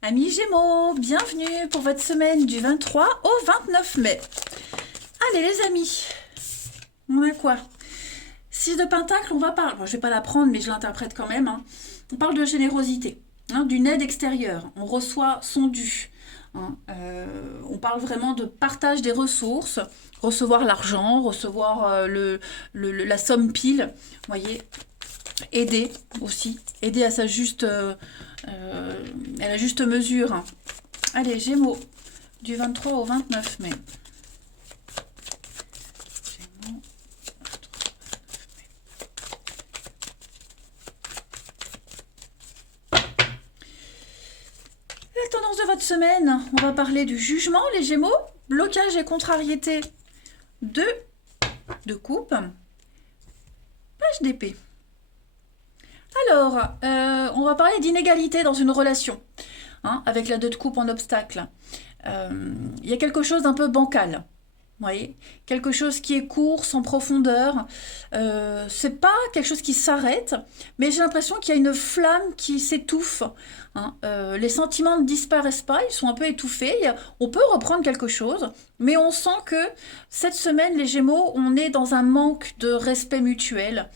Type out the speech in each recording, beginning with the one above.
Amis Gémeaux, bienvenue pour votre semaine du 23 au 29 mai. Allez les amis, on a quoi? 6 de Pentacle, on va parler, bon, je vais pas la prendre mais je l'interprète quand même, hein. On parle de générosité, hein, d'une aide extérieure, on reçoit son dû. Hein. On parle vraiment de partage des ressources, recevoir l'argent, recevoir la somme pile, voyez, aider aussi, aider à à la juste mesure. Hein. Allez, Gémeaux, du 23 au 29 mai. Gémeaux, 23 mai. La tendance de votre semaine, on va parler du jugement, les Gémeaux, blocage et contrariété de coupe, page d'épée. Alors, on va parler d'inégalité dans une relation, hein, avec la 2 de coupe en obstacle. Il y a quelque chose d'un peu bancal. Vous voyez, quelque chose qui est court, sans profondeur. C'est pas quelque chose qui s'arrête, mais j'ai l'impression qu'il y a une flamme qui s'étouffe. Hein. Les sentiments ne disparaissent pas, ils sont un peu étouffés. On peut reprendre quelque chose, mais on sent que cette semaine, les Gémeaux, on est dans un manque de respect mutuel.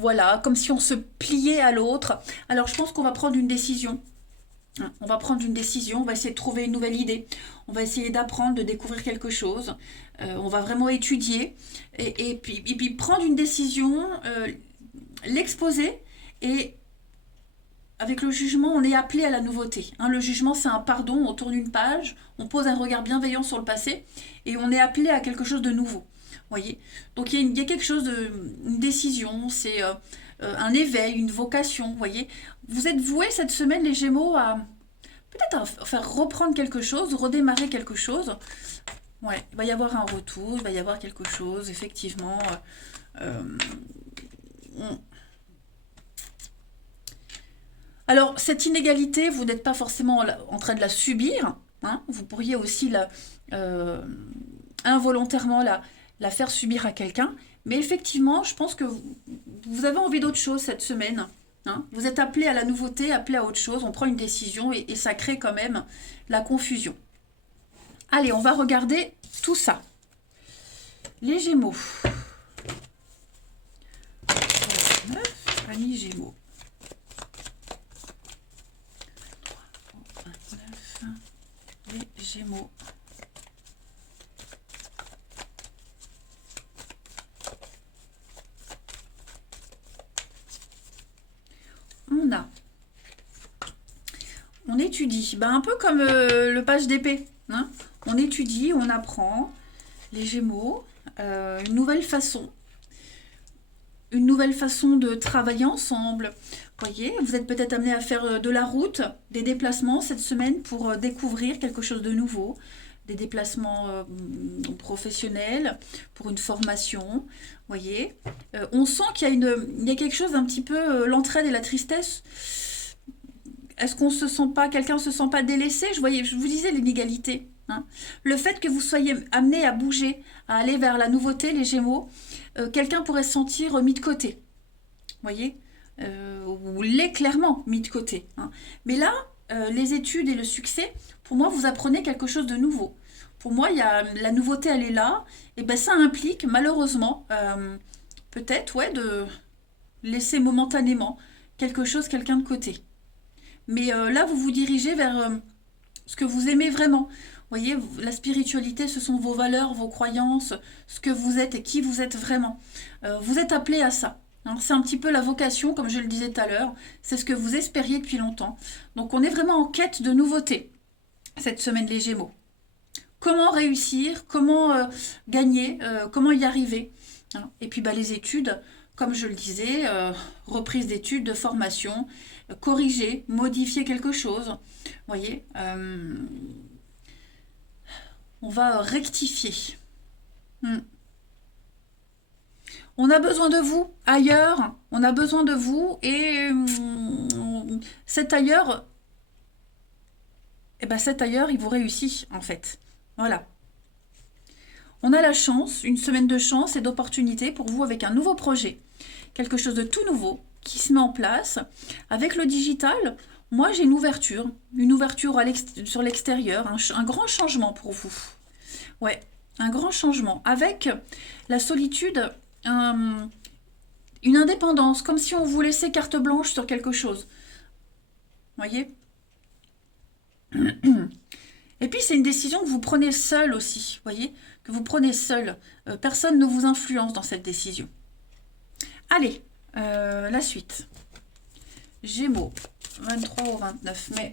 Voilà, comme si on se pliait à l'autre. Alors je pense qu'on va prendre une décision. On va prendre une décision, on va essayer de trouver une nouvelle idée, on va essayer d'apprendre, de découvrir quelque chose, on va vraiment étudier et puis prendre une décision, l'exposer et avec le jugement, on est appelé à la nouveauté. Hein, le jugement, c'est un pardon, on tourne une page, on pose un regard bienveillant sur le passé et on est appelé à quelque chose de nouveau. Voyez. Donc il y a quelque chose une décision, c'est un éveil, une vocation. Voyez. Vous êtes voués cette semaine, les Gémeaux, à peut-être à faire reprendre quelque chose, redémarrer quelque chose. Ouais, il va y avoir un retour, il va y avoir quelque chose, effectivement. On- Alors, cette inégalité, vous n'êtes pas forcément en train de la subir. Hein. Vous pourriez aussi euh, involontairement la faire subir à quelqu'un. Mais effectivement, je pense que vous avez envie d'autre chose cette semaine. Hein. Vous êtes appelé à la nouveauté, appelé à autre chose. On prend une décision et ça crée quand même la confusion. Allez, on va regarder tout ça. Les Gémeaux. 29, amis Gémeaux. 29, les Gémeaux. On étudie, ben, un peu comme le page d'épée. Hein. On étudie, on apprend, les Gémeaux, une nouvelle façon de travailler ensemble. Vous voyez, vous êtes peut-être amené à faire de la route, des déplacements cette semaine pour découvrir quelque chose de nouveau, des déplacements professionnels pour une formation. Vous voyez, on sent il y a quelque chose un petit peu l'entraide et la tristesse. Est-ce qu'on se sent pas, quelqu'un se sent pas délaissé? Je vous disais l'inégalité. Hein. Le fait que vous soyez amené à bouger, à aller vers la nouveauté, les Gémeaux, quelqu'un pourrait se sentir mis de côté. Vous voyez, ou l'est clairement mis de côté. Hein. Mais là, les études et le succès, pour moi, vous apprenez quelque chose de nouveau. Pour moi, la nouveauté, elle est là. Et ben, ça implique, malheureusement, peut-être, ouais, de laisser momentanément quelque chose, quelqu'un de côté. Mais là, vous vous dirigez vers ce que vous aimez vraiment. Vous voyez, la spiritualité, ce sont vos valeurs, vos croyances, ce que vous êtes et qui vous êtes vraiment. Vous êtes appelé à ça. Hein. C'est un petit peu la vocation, comme je le disais tout à l'heure. C'est ce que vous espériez depuis longtemps. Donc on est vraiment en quête de nouveautés cette semaine, les Gémeaux. Comment réussir, comment gagner, comment y arriver. Hein. Et puis bah, les études, comme je le disais, reprise d'études, de formation, corriger, modifier quelque chose. Vous voyez, on va rectifier. Hmm. On a besoin de vous ailleurs, on a besoin de vous et cet ailleurs, cet ailleurs, il vous réussit en fait. Voilà. On a la chance, une semaine de chance et d'opportunité pour vous avec un nouveau projet. Quelque chose de tout nouveau qui se met en place. Avec le digital, Moi, j'ai une ouverture sur l'extérieur, un grand changement pour vous. Ouais, un grand changement. Avec la solitude, une indépendance, comme si on vous laissait carte blanche sur quelque chose. Voyez? Et puis, c'est une décision que vous prenez seul aussi. Voyez? Que vous prenez seul. Personne ne vous influence dans cette décision. Allez, la suite. Gémeaux, 23 au 29 mai.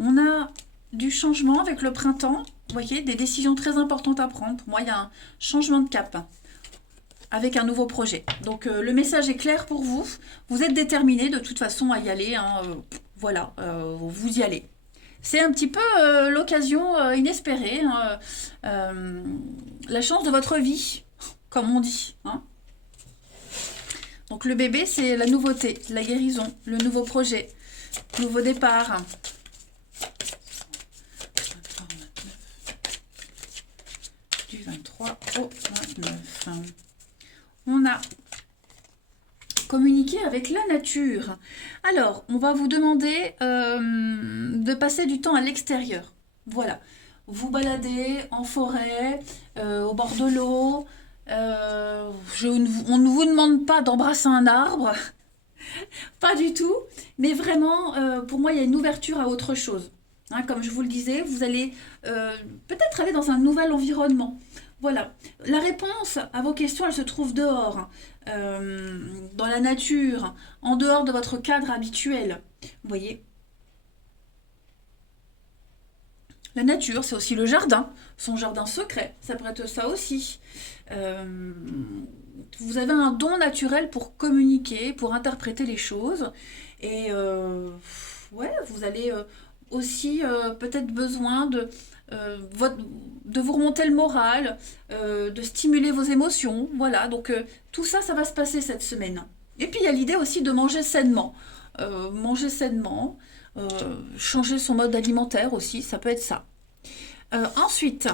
On a du changement avec le printemps. Vous voyez, des décisions très importantes à prendre. Pour moi, il y a un changement de cap avec un nouveau projet. Donc, le message est clair pour vous. Vous êtes déterminé de toute façon à y aller. Hein, voilà, vous y allez. C'est un petit peu l'occasion inespérée, hein, la chance de votre vie, comme on dit. Hein. Donc le bébé, c'est la nouveauté, la guérison, le nouveau projet, nouveau départ. Du 23 au 29. On a communiquer avec la nature. Alors, on va vous demander de passer du temps à l'extérieur. Voilà. Vous baladez en forêt, au bord de l'eau. On ne vous demande pas d'embrasser un arbre. Pas du tout. Mais vraiment, pour moi, il y a une ouverture à autre chose. Hein, comme je vous le disais, vous allez peut-être aller dans un nouvel environnement. Voilà. La réponse à vos questions, elle se trouve dehors, dans la nature, en dehors de votre cadre habituel. Vous voyez? La nature, c'est aussi le jardin, son jardin secret, ça peut être ça aussi. Euh, vous avez un don naturel pour communiquer, pour interpréter les choses. Et ouais, vous allez aussi peut-être besoin de vous remonter le moral, de stimuler vos émotions. Voilà, donc tout ça, ça va se passer cette semaine. Et puis il y a l'idée aussi de manger sainement. Manger sainement, changer son mode alimentaire aussi, ça peut être ça. Ensuite,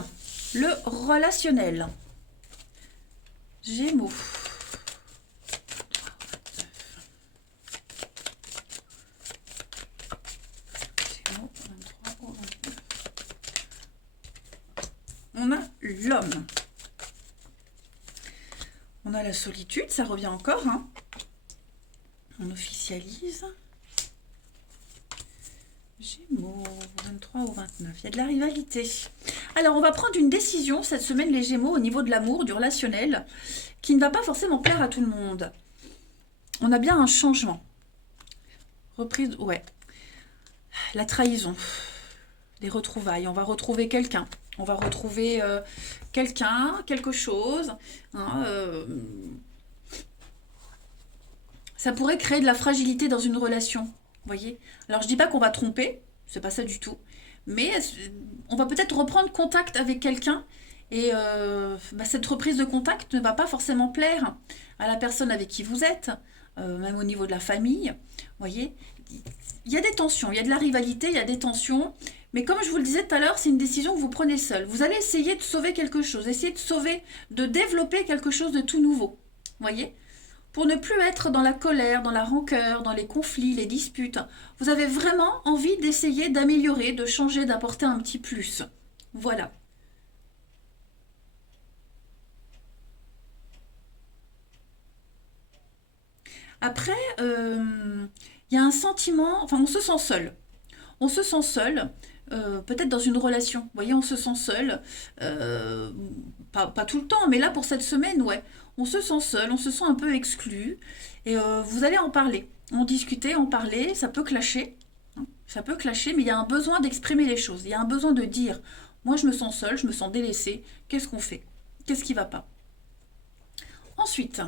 le relationnel. Gémeaux. Gémeaux, 23 au 29. On a l'homme. On a la solitude, ça revient encore. Hein. On officialise. Gémeaux, 23 au 29. Il y a de la rivalité. Alors, on va prendre une décision cette semaine, les Gémeaux, au niveau de l'amour, du relationnel, qui ne va pas forcément plaire à tout le monde. On a bien un changement. Reprise, ouais. La trahison. Les retrouvailles. On va retrouver quelqu'un. On va retrouver quelqu'un, quelque chose. Hein, ça pourrait créer de la fragilité dans une relation. Voyez. Alors je dis pas qu'on va tromper, c'est pas ça du tout, mais on va peut-être reprendre contact avec quelqu'un et cette reprise de contact ne va pas forcément plaire à la personne avec qui vous êtes, même au niveau de la famille. Voyez, il y a des tensions, il y a de la rivalité, il y a des tensions, mais comme je vous le disais tout à l'heure, c'est une décision que vous prenez seul. Vous allez essayer de sauver quelque chose, essayer de sauver, de développer quelque chose de tout nouveau. Voyez, pour ne plus être dans la colère, dans la rancœur, dans les conflits, les disputes. Vous avez vraiment envie d'essayer d'améliorer, de changer, d'apporter un petit plus. Voilà. Après, il y a un sentiment, enfin on se sent seul. On se sent seul, peut-être dans une relation. Vous voyez, on se sent seul. Pas tout le temps, mais là pour cette semaine, ouais. On se sent seul, on se sent un peu exclu. Et vous allez en parler. En discuter, en parler, ça peut clasher. Hein. Ça peut clasher, mais il y a un besoin d'exprimer les choses. Il y a un besoin de dire, moi je me sens seul, je me sens délaissé. Qu'est-ce qu'on fait? Qu'est-ce qui va pas? Ensuite,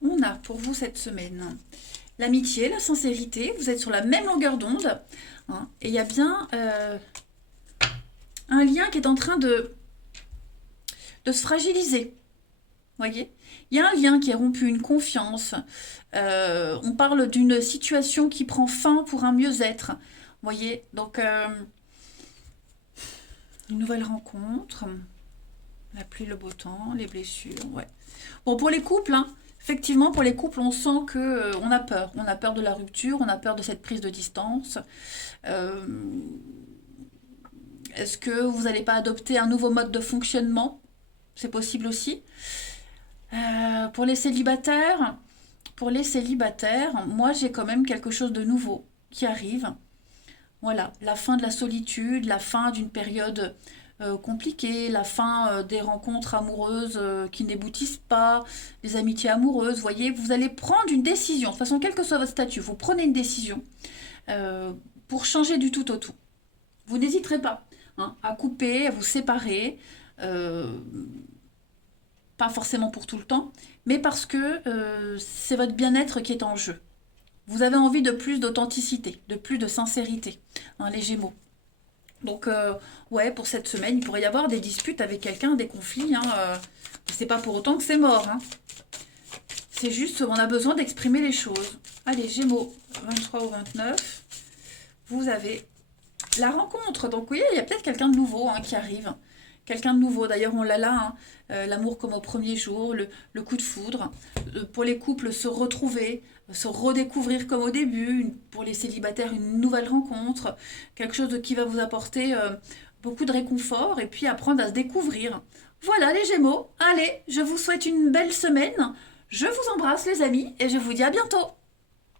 on a pour vous cette semaine l'amitié, la sincérité, vous êtes sur la même longueur d'onde, hein, et il y a bien un lien qui est en train de se fragiliser. Voyez, il y a un lien qui est rompu, une confiance. On parle d'une situation qui prend fin pour un mieux-être. Voyez, donc une nouvelle rencontre, la pluie, le beau temps, les blessures. Ouais. Bon, pour les couples, hein, effectivement, pour les couples, on sent que on a peur. On a peur de la rupture, on a peur de cette prise de distance. Euh, Est-ce que vous n'allez pas adopter un nouveau mode de fonctionnement? C'est possible aussi. Pour les célibataires, moi j'ai quand même quelque chose de nouveau qui arrive. Voilà, la fin de la solitude, la fin d'une période compliquée, la fin des rencontres amoureuses qui n'aboutissent pas, des amitiés amoureuses. Vous voyez, vous allez prendre une décision. De toute façon, quel que soit votre statut, vous prenez une décision euh, pour changer du tout au tout. Vous n'hésiterez pas, hein, à couper, à vous séparer. euh, Pas forcément pour tout le temps, mais parce que c'est votre bien-être qui est en jeu. Vous avez envie de plus d'authenticité, de plus de sincérité, hein, les Gémeaux. Donc, ouais, pour cette semaine, il pourrait y avoir des disputes avec quelqu'un, des conflits. Hein, c'est pas pour autant que c'est mort. Hein. C'est juste, on a besoin d'exprimer les choses. Allez, Gémeaux, 23 au 29, vous avez la rencontre. Donc, oui, il y a peut-être quelqu'un de nouveau, hein, qui arrive. Quelqu'un de nouveau. D'ailleurs, on l'a là, hein, l'amour comme au premier jour, le coup de foudre. Pour les couples, se retrouver, se redécouvrir comme au début. Pour les célibataires, une nouvelle rencontre. Quelque chose qui va vous apporter beaucoup de réconfort et puis apprendre à se découvrir. Voilà les Gémeaux. Allez, je vous souhaite une belle semaine. Je vous embrasse les amis et je vous dis à bientôt.